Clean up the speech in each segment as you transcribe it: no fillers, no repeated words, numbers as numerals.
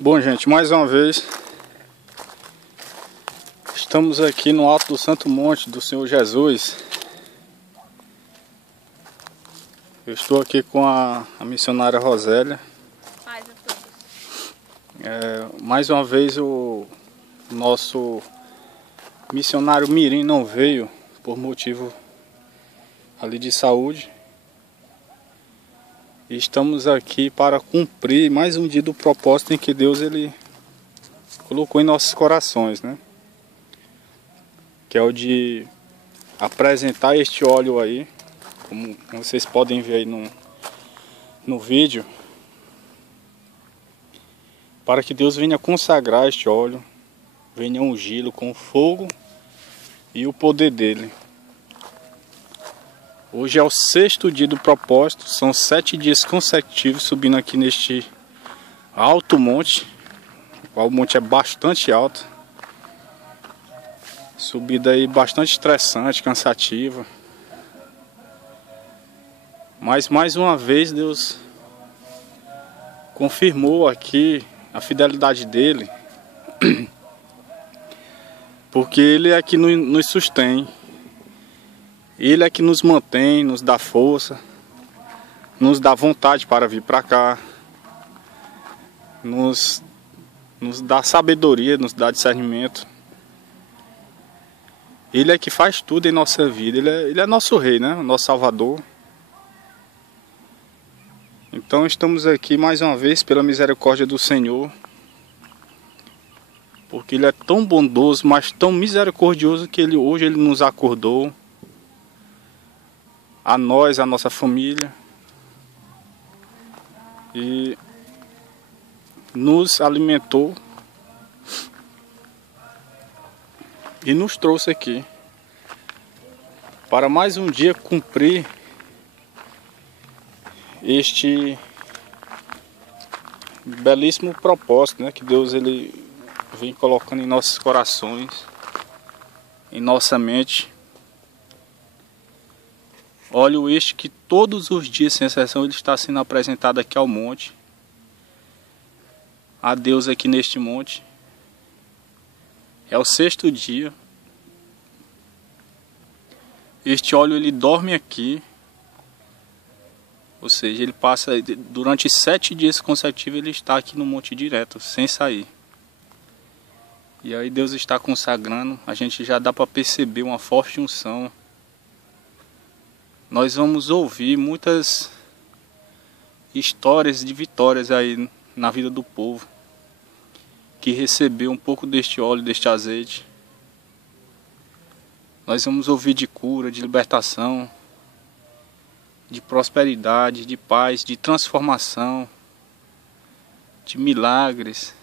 Bom, gente, mais uma vez estamos aqui no alto do Santo Monte do Senhor Jesus. Eu estou aqui com a missionária Rosélia. Paz a todos. Mais uma vez o nosso missionário Mirim não veio por motivo ali de saúde. E estamos aqui para cumprir mais um dia do propósito em que Deus ele colocou em nossos corações, né? Que é o de apresentar este óleo aí, como vocês podem ver aí no vídeo, para que Deus venha consagrar este óleo, venha ungí-lo com o fogo e o poder dele. Hoje é o 6º dia do propósito, são 7 dias consecutivos subindo aqui neste alto monte. O monte é bastante alto, subida aí bastante estressante, cansativa. Mas mais uma vez Deus confirmou aqui a fidelidade dele, porque ele é que nos sustém. Ele é que nos mantém, nos dá força, nos dá vontade para vir para cá, nos dá sabedoria, nos dá discernimento. Ele é que faz tudo em nossa vida, ele é nosso rei, né? Nosso salvador. Então estamos aqui mais uma vez pela misericórdia do Senhor, porque ele é tão bondoso, mas tão misericordioso que hoje ele nos acordou, a nós, a nossa família, e nos alimentou e nos trouxe aqui para mais um dia cumprir este belíssimo propósito, né, que Deus ele vem colocando em nossos corações, em nossa mente. Óleo este que todos os dias, sem exceção, ele está sendo apresentado aqui ao monte, a Deus aqui neste monte. É o 6º dia. Este óleo ele dorme aqui, ou seja, ele passa durante 7 dias consecutivos, ele está aqui no monte direto, sem sair. E aí Deus está consagrando, a gente já dá para perceber uma forte unção. Nós vamos ouvir muitas histórias de vitórias aí na vida do povo que recebeu um pouco deste óleo, deste azeite. Nós vamos ouvir de cura, de libertação, de prosperidade, de paz, de transformação, de milagres.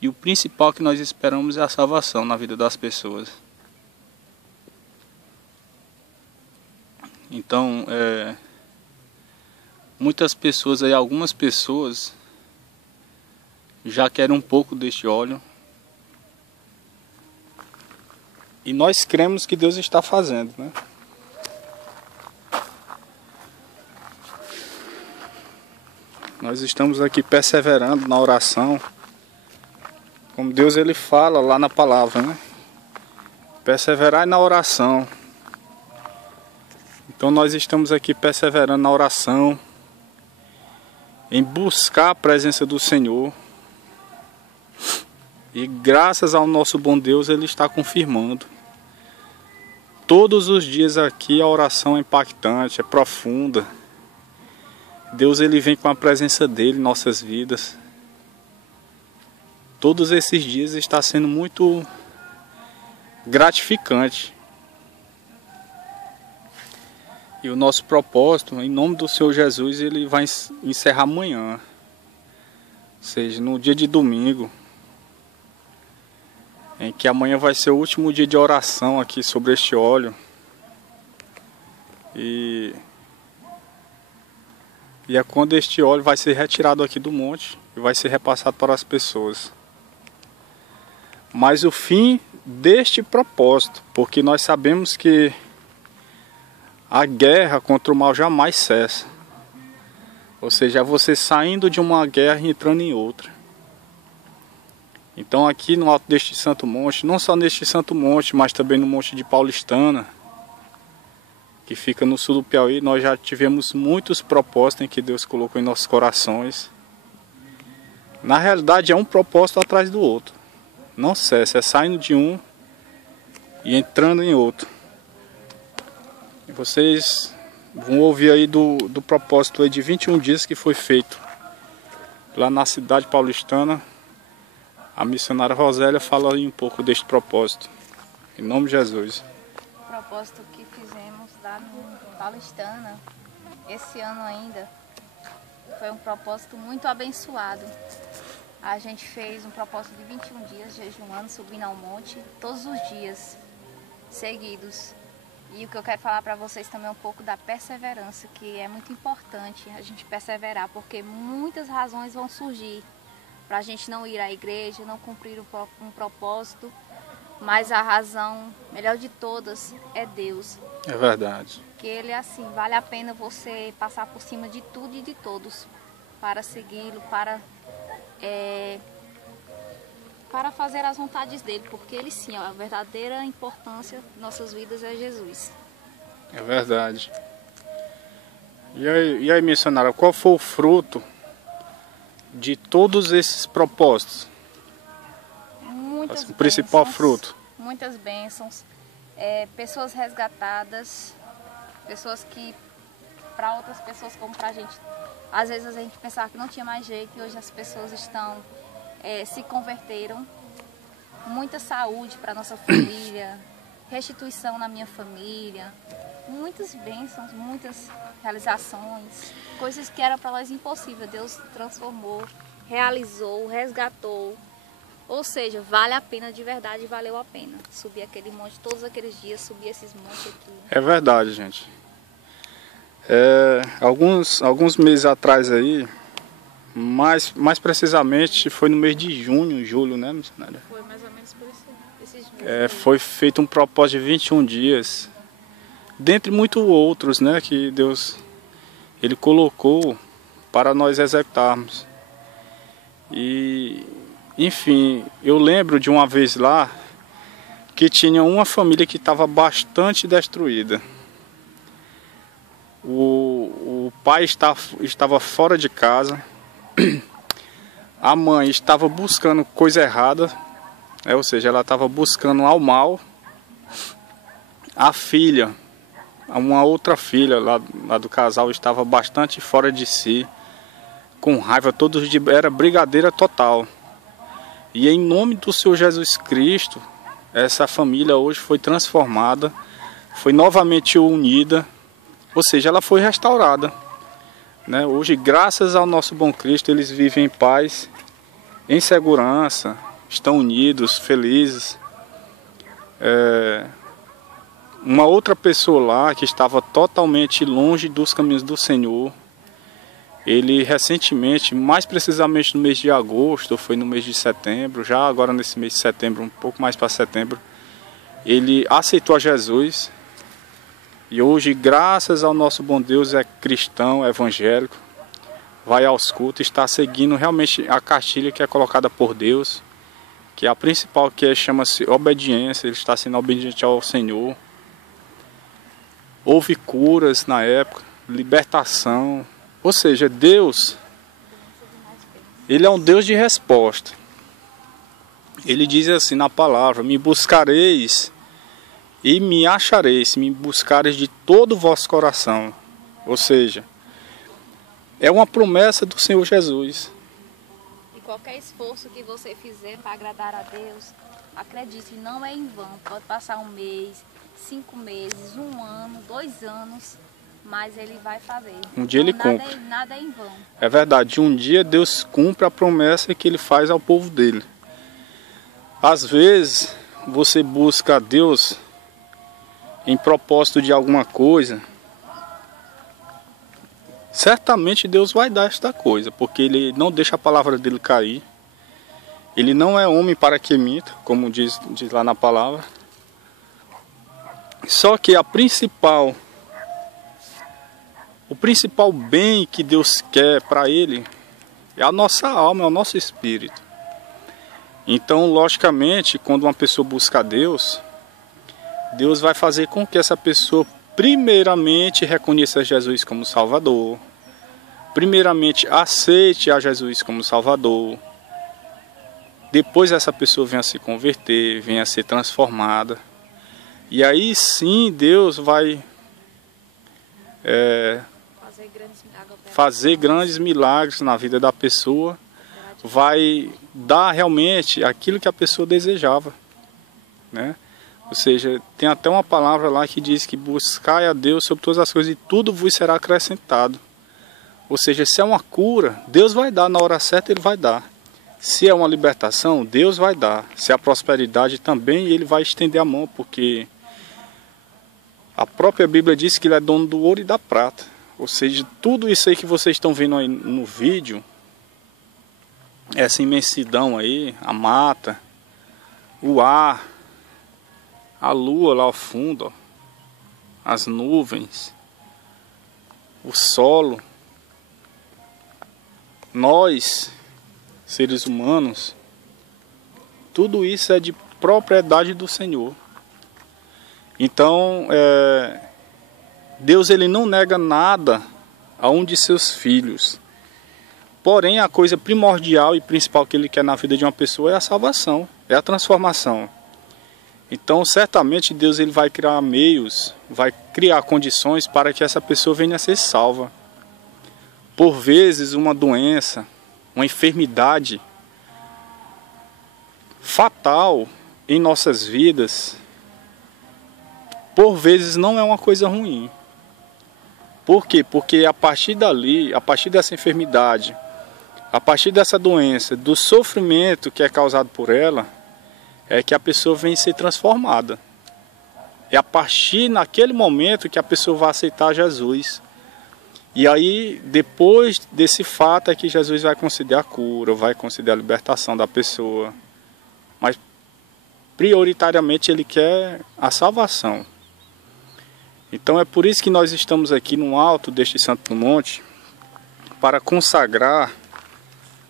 E o principal que nós esperamos é a salvação na vida das pessoas. Então, muitas pessoas aí, algumas pessoas já querem um pouco deste óleo. E nós cremos que Deus está fazendo, né? Nós estamos aqui perseverando na oração, como Deus ele fala lá na palavra, né? Perseverai na oração. Então nós estamos aqui perseverando na oração, em buscar a presença do Senhor. E graças ao nosso bom Deus, ele está confirmando. Todos os dias aqui a oração é impactante, é profunda. Deus ele vem com a presença dele em nossas vidas. Todos esses dias está sendo muito gratificante. E o nosso propósito, em nome do Senhor Jesus, ele vai encerrar amanhã. Ou seja, no dia de domingo. Em que amanhã vai ser o último dia de oração aqui sobre este óleo. E é quando este óleo vai ser retirado aqui do monte e vai ser repassado para as pessoas. Mas o fim deste propósito, porque nós sabemos que a guerra contra o mal jamais cessa. Ou seja, é você saindo de uma guerra e entrando em outra. Então aqui no alto deste Santo Monte, não só neste Santo Monte, mas também no Monte de Paulistana, que fica no sul do Piauí, nós já tivemos muitos propósitos em que Deus colocou em nossos corações. Na realidade é um propósito atrás do outro. Não cessa, é saindo de um e entrando em outro. E vocês vão ouvir aí do propósito aí de 21 dias que foi feito lá na cidade paulistana. A missionária Rosélia fala aí um pouco deste propósito. Em nome de Jesus. O propósito que fizemos lá no Paulistana, esse ano ainda, foi um propósito muito abençoado. A gente fez um propósito de 21 dias, jejuando, subindo ao monte, todos os dias, seguidos. E o que eu quero falar para vocês também é um pouco da perseverança, que é muito importante a gente perseverar, porque muitas razões vão surgir para a gente não ir à igreja, não cumprir um propósito, mas a razão melhor de todas é Deus. É verdade. Que Ele é assim, vale a pena você passar por cima de tudo e de todos para segui-lo, para fazer as vontades dele, porque Ele sim, a verdadeira importância de nossas vidas é Jesus. É verdade. E aí, missionária, qual foi o fruto de todos esses propósitos? Muitas o principal bênçãos, fruto. Muitas bênçãos, pessoas resgatadas, pessoas que, para outras pessoas como para a gente, às vezes a gente pensava que não tinha mais jeito e hoje as pessoas estão, se converteram. Muita saúde para nossa família, restituição na minha família, muitas bênçãos, muitas realizações, coisas que eram para nós impossíveis, Deus transformou, realizou, resgatou. Ou seja, vale a pena de verdade, valeu a pena subir aquele monte, todos aqueles dias, subir esses montes aqui. É verdade, gente. Alguns meses atrás aí, mais precisamente foi no mês de junho, julho, né, missionária? Foi mais ou menos por esses meses. Foi feito um propósito de 21 dias, dentre muitos outros, né, que Deus Ele colocou para nós executarmos. E, enfim, eu lembro de uma vez lá que tinha uma família que estava bastante destruída. O pai estava fora de casa, a mãe estava buscando coisa errada, ou seja, ela estava buscando ao mal. A filha, uma outra filha lá do casal, estava bastante fora de si, com raiva, todos os dias, era brigadeira total. E em nome do Senhor Jesus Cristo, essa família hoje foi transformada, foi novamente unida, ou seja, ela foi restaurada, né? Hoje, graças ao nosso bom Cristo, eles vivem em paz, em segurança, estão unidos, felizes. Uma outra pessoa lá que estava totalmente longe dos caminhos do Senhor, ele recentemente, mais precisamente no mês de agosto, foi no mês de setembro, já agora nesse mês de setembro, um pouco mais para setembro, ele aceitou a Jesus. E hoje, graças ao nosso bom Deus, é cristão, é evangélico, vai aos cultos, está seguindo realmente a cartilha que é colocada por Deus, que é a principal, que chama-se obediência. Ele está sendo obediente ao Senhor. Houve curas na época, libertação. Ou seja, Deus, Ele é um Deus de resposta. Ele diz assim na palavra: me buscareis e me achareis, se me buscareis de todo o vosso coração. Ou seja, é uma promessa do Senhor Jesus. E qualquer esforço que você fizer para agradar a Deus, acredite, não é em vão. Pode passar um mês, 5 meses, 1 ano, 2 anos, mas Ele vai fazer. Um dia Ele cumpre. Nada é em vão. É verdade, um dia Deus cumpre a promessa que Ele faz ao povo dele. Às vezes, você busca a Deus em propósito de alguma coisa, certamente Deus vai dar esta coisa, porque Ele não deixa a palavra dele cair. Ele não é homem para que minta, como diz lá na palavra. Só que o principal bem que Deus quer para ele é a nossa alma, é o nosso espírito. Então, logicamente, quando uma pessoa busca a Deus, Deus vai fazer com que essa pessoa primeiramente reconheça Jesus como Salvador, primeiramente aceite a Jesus como Salvador, depois essa pessoa venha a se converter, venha a ser transformada, e aí sim Deus vai fazer grandes milagres na vida da pessoa, vai dar realmente aquilo que a pessoa desejava, né? Ou seja, tem até uma palavra lá que diz que buscai a Deus sobre todas as coisas e tudo vos será acrescentado. Ou seja, se é uma cura, Deus vai dar, na hora certa Ele vai dar. Se é uma libertação, Deus vai dar. Se é a prosperidade também, Ele vai estender a mão, porque a própria Bíblia diz que Ele é dono do ouro e da prata. Ou seja, tudo isso aí que vocês estão vendo aí no vídeo, essa imensidão aí, a mata, o ar, a lua lá ao fundo, ó, as nuvens, o solo, nós, seres humanos, tudo isso é de propriedade do Senhor. Então, Deus ele não nega nada a um de seus filhos. Porém, a coisa primordial e principal que Ele quer na vida de uma pessoa é a salvação, é a transformação. Então, certamente Deus ele vai criar meios, vai criar condições para que essa pessoa venha a ser salva. Por vezes, uma doença, uma enfermidade fatal em nossas vidas, por vezes não é uma coisa ruim. Por quê? Porque a partir dali, a partir dessa enfermidade, a partir dessa doença, do sofrimento que é causado por ela, é que a pessoa vem ser transformada. É a partir naquele momento que a pessoa vai aceitar Jesus. E aí, depois desse fato, é que Jesus vai conceder a cura, vai conceder a libertação da pessoa. Mas, prioritariamente, Ele quer a salvação. Então, é por isso que nós estamos aqui no alto deste Santo do Monte, para consagrar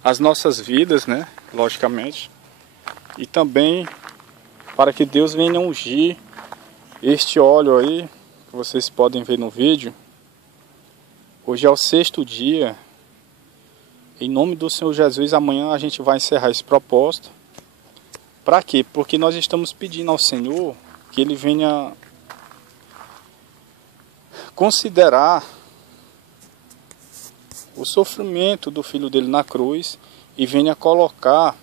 as nossas vidas, né? Logicamente. E também para que Deus venha ungir este óleo aí, que vocês podem ver no vídeo. Hoje é o 6º dia. Em nome do Senhor Jesus, amanhã a gente vai encerrar esse propósito. Para quê? Porque nós estamos pedindo ao Senhor que Ele venha considerar o sofrimento do Filho dele na cruz e venha colocar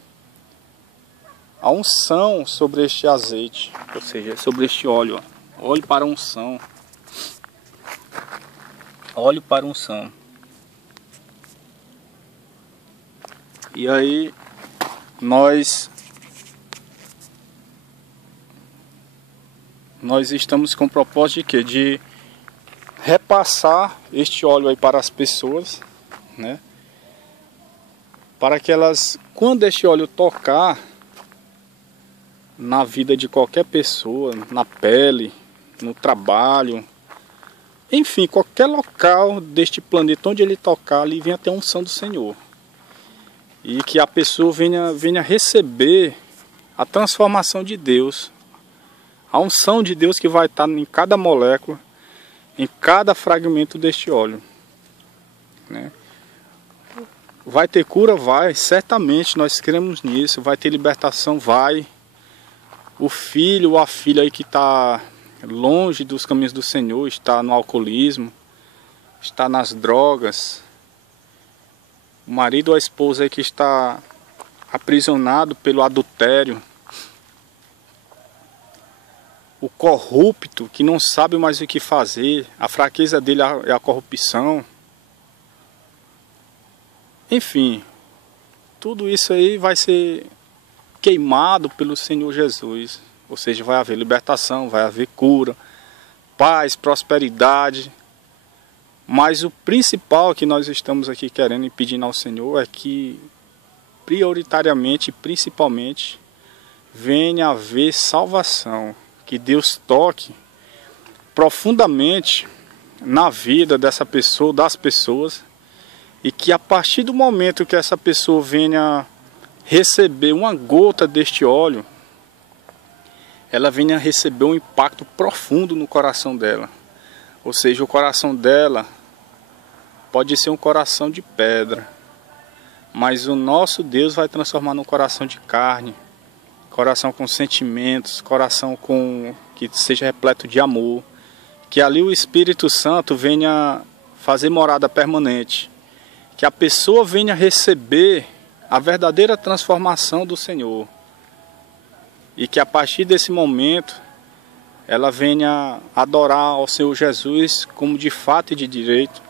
a unção sobre este azeite, ou seja, sobre este óleo. Óleo para unção. Óleo para unção. E aí nós estamos com o propósito de quê? De repassar este óleo aí para as pessoas, né? Para que elas, quando este óleo tocar na vida de qualquer pessoa, na pele, no trabalho, enfim, qualquer local deste planeta onde ele tocar, ali venha ter a unção do Senhor. E que a pessoa venha receber a transformação de Deus, a unção de Deus que vai estar em cada molécula, em cada fragmento deste óleo, né? Vai ter cura? Vai, certamente nós cremos nisso. Vai ter libertação? Vai. O filho ou a filha aí que está longe dos caminhos do Senhor, está no alcoolismo, está nas drogas. O marido ou a esposa aí que está aprisionado pelo adultério. O corrupto que não sabe mais o que fazer, a fraqueza dele é a corrupção. Enfim, tudo isso aí vai ser queimado pelo Senhor Jesus. Ou seja, vai haver libertação, vai haver cura, paz, prosperidade. Mas o principal que nós estamos aqui querendo e pedindo ao Senhor é que prioritariamente e principalmente venha haver salvação. Que Deus toque profundamente na vida dessa pessoa, das pessoas, e que a partir do momento que essa pessoa venha receber uma gota deste óleo, ela venha receber um impacto profundo no coração dela. Ou seja, o coração dela pode ser um coração de pedra, mas o nosso Deus vai transformar num coração de carne, coração com sentimentos, coração que seja repleto de amor, que ali o Espírito Santo venha fazer morada permanente, que a pessoa venha receber a verdadeira transformação do Senhor, e que a partir desse momento ela venha adorar ao Senhor Jesus como de fato e de direito,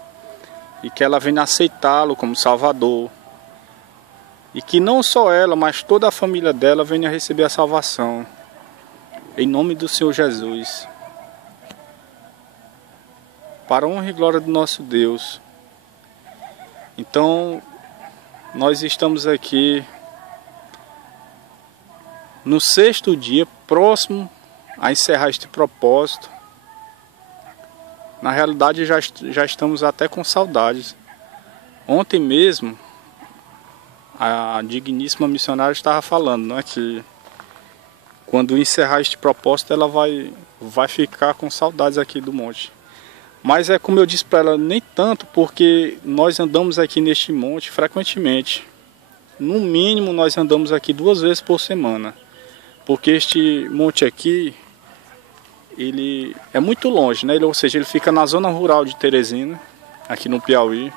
e que ela venha aceitá-lo como Salvador, e que não só ela, mas toda a família dela venha receber a salvação, em nome do Senhor Jesus, para a honra e glória do nosso Deus. Então, nós estamos aqui no 6º dia, próximo a encerrar este propósito. Na realidade, já estamos até com saudades. Ontem mesmo, a digníssima missionária estava falando, não é, que quando encerrar este propósito, ela vai ficar com saudades aqui do monte. Mas é como eu disse para ela, nem tanto, porque nós andamos aqui neste monte frequentemente. No mínimo, nós andamos aqui 2 vezes por semana. Porque este monte aqui, ele é muito longe, né? Ou seja, ele fica na zona rural de Teresina, aqui no Piauí.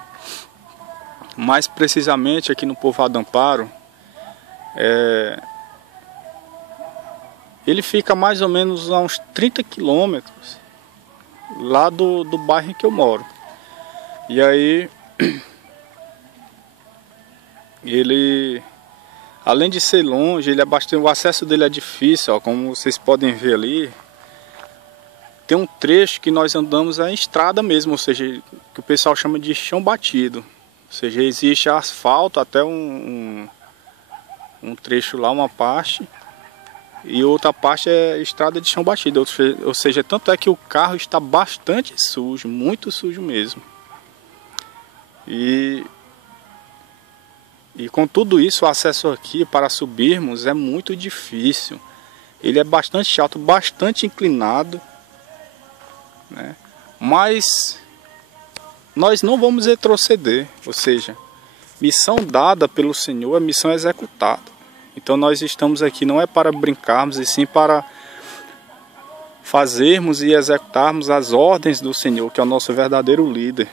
Mais precisamente aqui no Povoado Amparo. Ele fica mais ou menos a uns 30 quilômetros lá do bairro em que eu moro. E aí, ele, além de ser longe, ele é bastante, o acesso dele é difícil, ó, como vocês podem ver ali. Tem um trecho que nós andamos em estrada mesmo, ou seja, que o pessoal chama de chão batido. Ou seja, existe asfalto até um trecho lá, uma parte, e outra parte é estrada de chão batido. Ou seja, tanto é que o carro está bastante sujo, muito sujo mesmo. E com tudo isso, o acesso aqui para subirmos é muito difícil. Ele é bastante alto, bastante inclinado, né? Mas nós não vamos retroceder. Ou seja, missão dada pelo Senhor é missão executada. Então nós estamos aqui não é para brincarmos, e sim para fazermos e executarmos as ordens do Senhor, que é o nosso verdadeiro líder.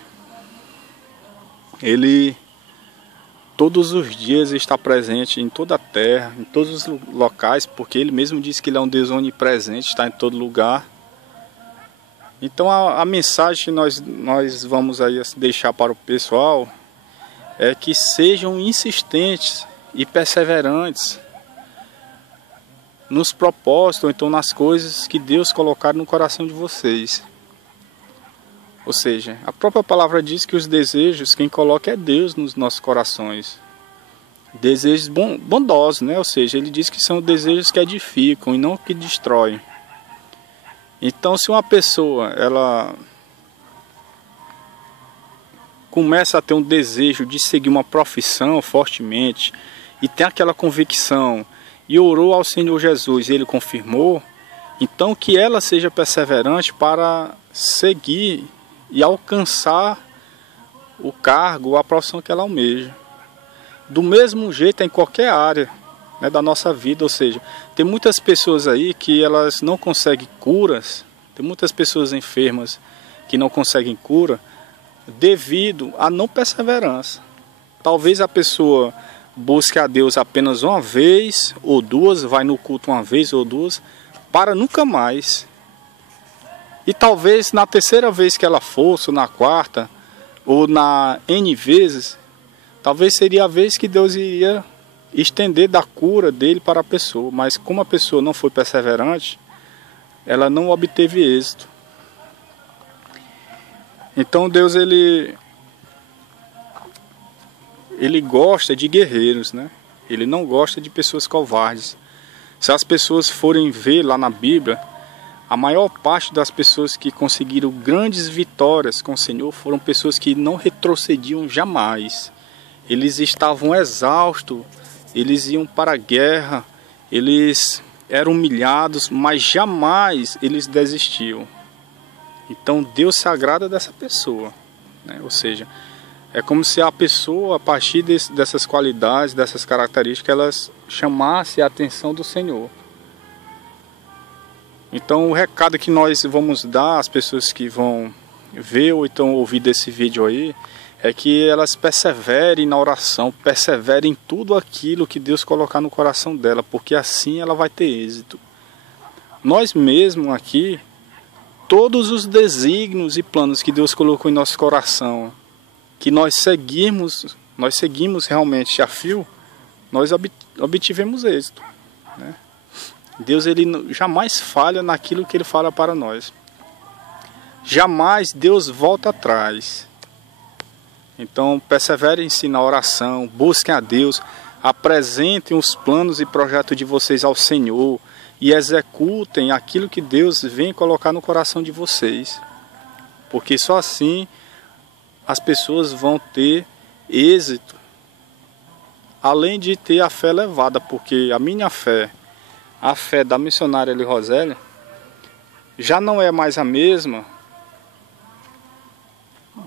Ele todos os dias está presente em toda a terra, em todos os locais, porque ele mesmo disse que ele é um Deus onipresente, está em todo lugar. Então a mensagem que nós vamos aí deixar para o pessoal é que sejam insistentes e perseverantes nos propósitos, ou então nas coisas que Deus colocar no coração de vocês. Ou seja, a própria palavra diz que os desejos, quem coloca é Deus nos nossos corações. Desejos bondosos, né? Ou seja, ele diz que são desejos que edificam e não que destroem. Então, se uma pessoa, ela começa a ter um desejo de seguir uma profissão fortemente, e tem aquela convicção, e orou ao Senhor Jesus e ele confirmou, então que ela seja perseverante para seguir e alcançar o cargo, a profissão que ela almeja. Do mesmo jeito em qualquer área, né, da nossa vida, ou seja, tem muitas pessoas aí que elas não conseguem curas, tem muitas pessoas enfermas que não conseguem cura devido à não perseverança. Talvez a pessoa busque a Deus apenas uma vez ou duas, vai no culto uma vez ou duas, para nunca mais. E talvez na terceira vez que ela fosse, ou na quarta, ou na N vezes, talvez seria a vez que Deus iria estender da cura dele para a pessoa. Mas como a pessoa não foi perseverante, ela não obteve êxito. Então Deus, ele gosta de guerreiros, né? Ele não gosta de pessoas covardes. Se as pessoas forem ver lá na Bíblia, A maior parte das pessoas que conseguiram grandes vitórias com o Senhor foram pessoas que não retrocediam jamais. Eles estavam exaustos, eles iam para a guerra, eles eram humilhados, mas jamais eles desistiam. Então Deus se agrada dessa pessoa, né? Ou seja, é como se a pessoa, a partir dessas qualidades, dessas características, elas chamasse a atenção do Senhor. Então o recado que nós vamos dar às pessoas que vão ver ou então ouvir desse vídeo aí, é que elas perseverem na oração, perseverem em tudo aquilo que Deus colocar no coração dela, porque assim ela vai ter êxito. Nós mesmos aqui, todos os desígnios e planos que Deus colocou em nosso coração, que nós seguimos realmente a fio, nós obtivemos êxito, né? Deus, ele jamais falha naquilo que ele fala para nós. Jamais Deus volta atrás. Então perseverem-se na oração, busquem a Deus, apresentem os planos e projetos de vocês ao Senhor e executem aquilo que Deus vem colocar no coração de vocês. Porque só assim as pessoas vão ter êxito, além de ter a fé elevada, porque a minha fé, a fé da missionária Eli Rosélia, já não é mais a mesma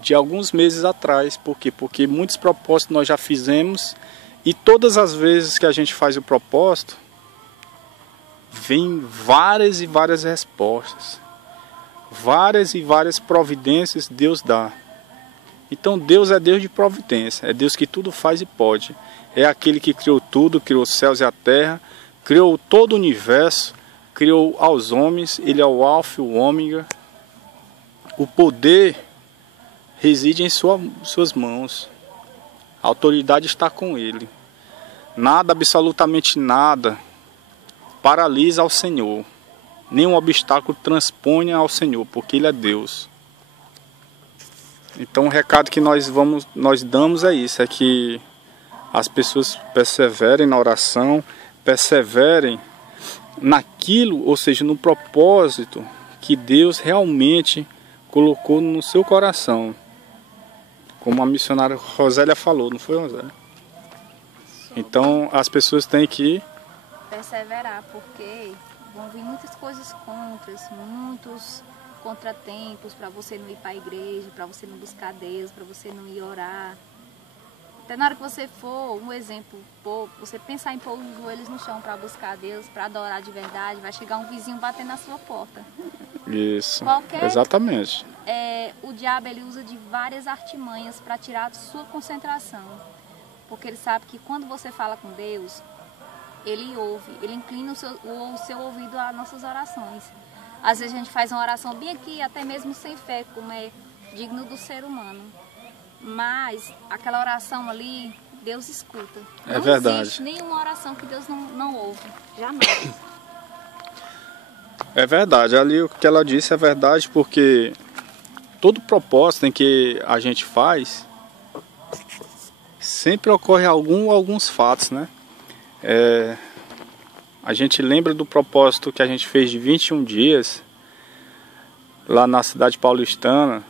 de alguns meses atrás. Por quê? Porque muitos propósitos nós já fizemos e todas as vezes que a gente faz o propósito, vem várias e várias respostas, várias e várias providências Deus dá. Então Deus é Deus de providência, é Deus que tudo faz e pode. É aquele que criou tudo, criou os céus e a terra, criou todo o universo, criou aos homens, ele é o alfa e o ômega. O poder reside em suas mãos, a autoridade está com ele. Nada, absolutamente nada, paralisa ao Senhor. Nenhum obstáculo transpõe ao Senhor, porque ele é Deus. Então o recado que nós damos é isso, é que as pessoas perseverem na oração, perseverem naquilo, ou seja, no propósito que Deus realmente colocou no seu coração. Como a missionária Rosélia falou, não foi, Rosélia? Então as pessoas têm que perseverar, porque vão vir muitas coisas muitos contratempos para você não ir para a igreja, para você não buscar Deus, para você não ir orar. Até na hora que você for, um exemplo, você pensar em pôr os joelhos no chão para buscar Deus, para adorar de verdade, vai chegar um vizinho bater na sua porta. Isso, exatamente. O diabo, ele usa de várias artimanhas para tirar a sua concentração. Porque ele sabe que quando você fala com Deus, ele ouve, ele inclina o seu ouvido às nossas orações. Às vezes a gente faz uma oração bem aqui, até mesmo sem fé, como é digno do ser humano. Mas aquela oração ali, Deus escuta. É verdade. Não existe nenhuma oração que Deus não ouve, jamais. É verdade, ali o que ela disse é verdade, porque todo propósito em que a gente faz, sempre ocorre alguns fatos, né? A gente lembra do propósito que a gente fez de 21 dias lá na cidade paulistana.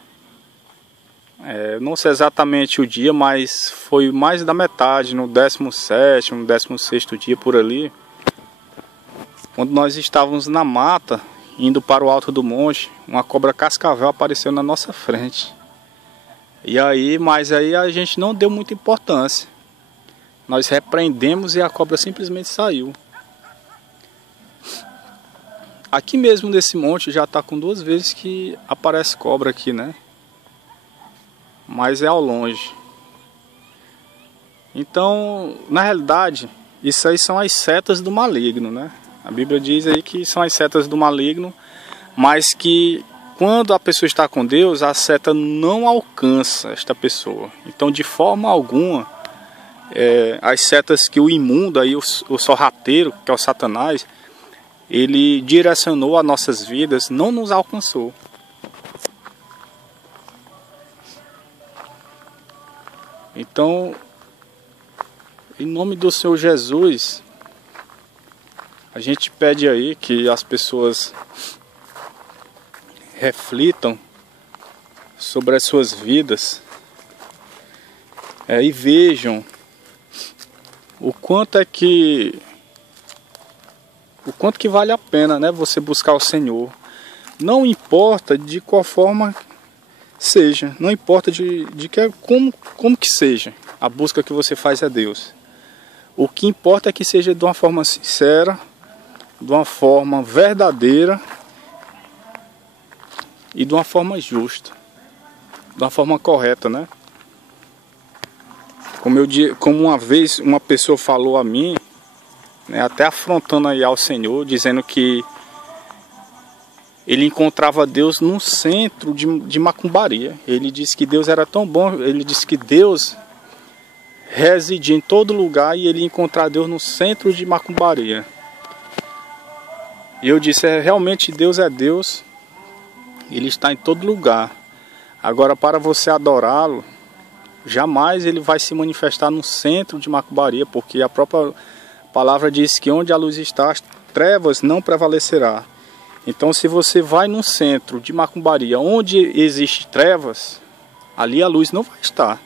Não sei exatamente o dia, mas foi mais da metade, no 17º, 16º dia por ali, quando nós estávamos na mata, indo para o alto do monte, uma cobra cascavel apareceu na nossa frente. Mas aí a gente não deu muita importância. Nós repreendemos e a cobra simplesmente saiu. Aqui mesmo nesse monte já está com 2 vezes que aparece cobra aqui, né? Mas é ao longe. Então, na realidade, isso aí são as setas do maligno, né? A Bíblia diz aí que são as setas do maligno, mas que quando a pessoa está com Deus, a seta não alcança esta pessoa. Então, de forma alguma, as setas que o imundo, aí, o sorrateiro, que é o Satanás, ele direcionou as nossas vidas, não nos alcançou. Então, em nome do Senhor Jesus, a gente pede aí que as pessoas reflitam sobre as suas vidas e vejam o quanto que vale a pena, né, você buscar o Senhor. Não importa de qual forma seja, não importa como que seja a busca que você faz a Deus. O que importa é que seja de uma forma sincera, de uma forma verdadeira e de uma forma justa, de uma forma correta, né? Como uma vez uma pessoa falou a mim, né, até afrontando aí ao Senhor, dizendo que ele encontrava Deus num centro de macumbaria. Ele disse que Deus era tão bom, ele disse que Deus residia em todo lugar e ele ia encontrar Deus no centro de macumbaria. E eu disse, realmente Deus é Deus, ele está em todo lugar. Agora, para você adorá-lo, jamais ele vai se manifestar no centro de macumbaria, porque a própria palavra diz que onde a luz está, as trevas não prevalecerá. Então, se você vai num centro de macumbaria onde existe trevas, ali a luz não vai estar.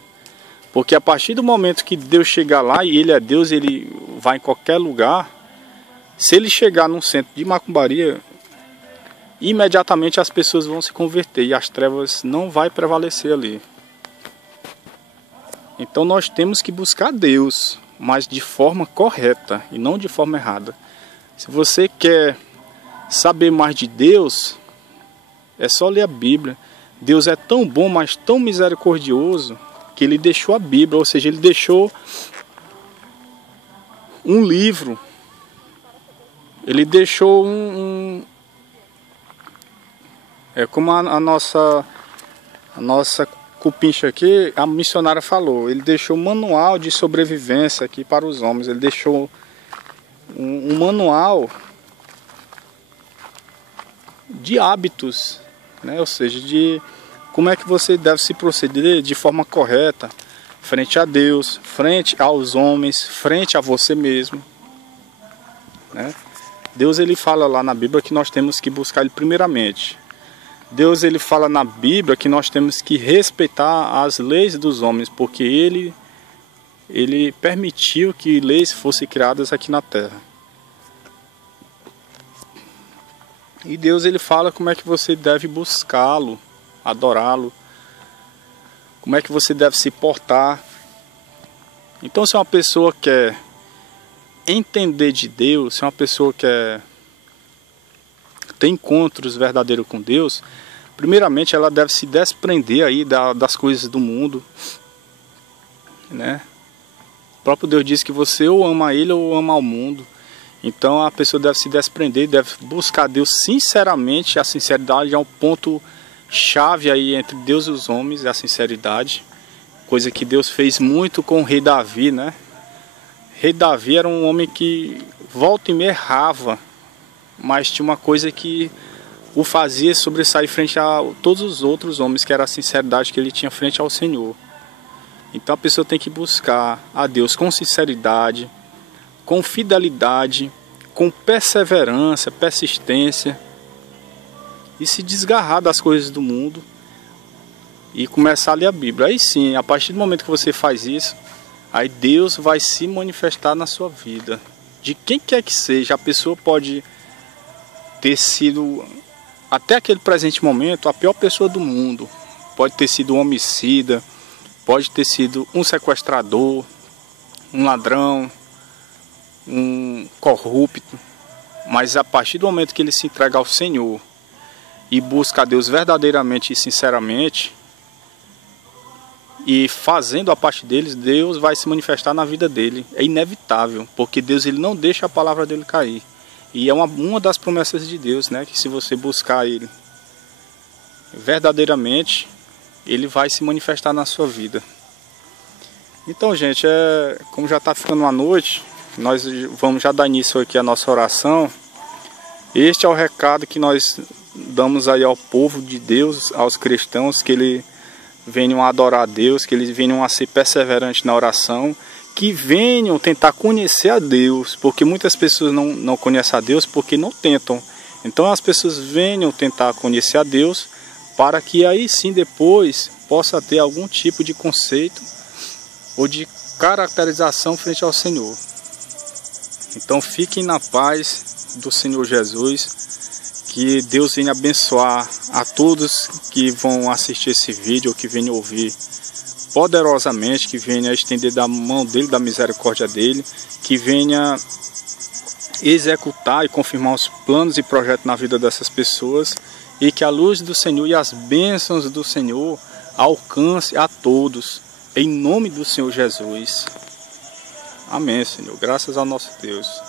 Porque a partir do momento que Deus chegar lá, e ele é Deus, ele vai em qualquer lugar, se ele chegar num centro de macumbaria, imediatamente as pessoas vão se converter e as trevas não vai prevalecer ali. Então nós temos que buscar Deus, mas de forma correta e não de forma errada. Se você quer saber mais de Deus, é só ler a Bíblia. Deus é tão bom, mas tão misericordioso, que ele deixou a Bíblia, ou seja, ele deixou um livro. Ele deixou como a nossa cupincha aqui, a missionária falou, ele deixou um manual de sobrevivência aqui para os homens. Ele deixou um manual de hábitos, né? Ou seja, de como é que você deve se proceder de forma correta frente a Deus, frente aos homens, frente a você mesmo, né? Deus, ele fala lá na Bíblia que nós temos que buscar ele primeiramente. Deus, ele fala na Bíblia que nós temos que respeitar as leis dos homens, porque ele permitiu que leis fossem criadas aqui na terra. E Deus, ele fala como é que você deve buscá-lo, adorá-lo, como é que você deve se portar. Então, se uma pessoa quer entender de Deus, se uma pessoa quer ter encontros verdadeiros com Deus, primeiramente ela deve se desprender aí das coisas do mundo, né? O próprio Deus diz que você ou ama ele ou ama o mundo. Então a pessoa deve se desprender, deve buscar Deus sinceramente. A sinceridade é um ponto chave aí entre Deus e os homens, é a sinceridade, coisa que Deus fez muito com o rei Davi, né? Rei Davi era um homem que volta e meia errava, mas tinha uma coisa que o fazia sobressair frente a todos os outros homens, que era a sinceridade que ele tinha frente ao Senhor. Então a pessoa tem que buscar a Deus com sinceridade, com fidelidade, com perseverança, persistência, e se desgarrar das coisas do mundo e começar a ler a Bíblia. Aí sim, a partir do momento que você faz isso, aí Deus vai se manifestar na sua vida. De quem quer que seja, a pessoa pode ter sido, até aquele presente momento, a pior pessoa do mundo. Pode ter sido um homicida, pode ter sido um sequestrador, um ladrão, um corrupto. Mas a partir do momento que ele se entrega ao Senhor e busca a Deus verdadeiramente e sinceramente, e fazendo a parte deles, Deus vai se manifestar na vida dele. É inevitável, porque Deus, ele não deixa a palavra dele cair. E é uma das promessas de Deus, né? Que se você buscar ele verdadeiramente, ele vai se manifestar na sua vida. Então, gente, como já está ficando uma noite, nós vamos já dar início aqui à nossa oração. Este é o recado que nós damos aí ao povo de Deus, aos cristãos, que ele venham a adorar a Deus, que eles venham a ser perseverantes na oração, que venham tentar conhecer a Deus, porque muitas pessoas não conhecem a Deus porque não tentam Então as pessoas venham tentar conhecer a Deus, para que aí sim depois possa ter algum tipo de conceito ou de caracterização frente ao Senhor. Então fiquem na paz do Senhor Jesus, que Deus venha abençoar a todos que vão assistir esse vídeo ou que venham ouvir poderosamente, que venha estender da mão dele, da misericórdia dele, que venha executar e confirmar os planos e projetos na vida dessas pessoas, e que a luz do Senhor e as bênçãos do Senhor alcance a todos, em nome do Senhor Jesus. Amém, Senhor. Graças ao nosso Deus.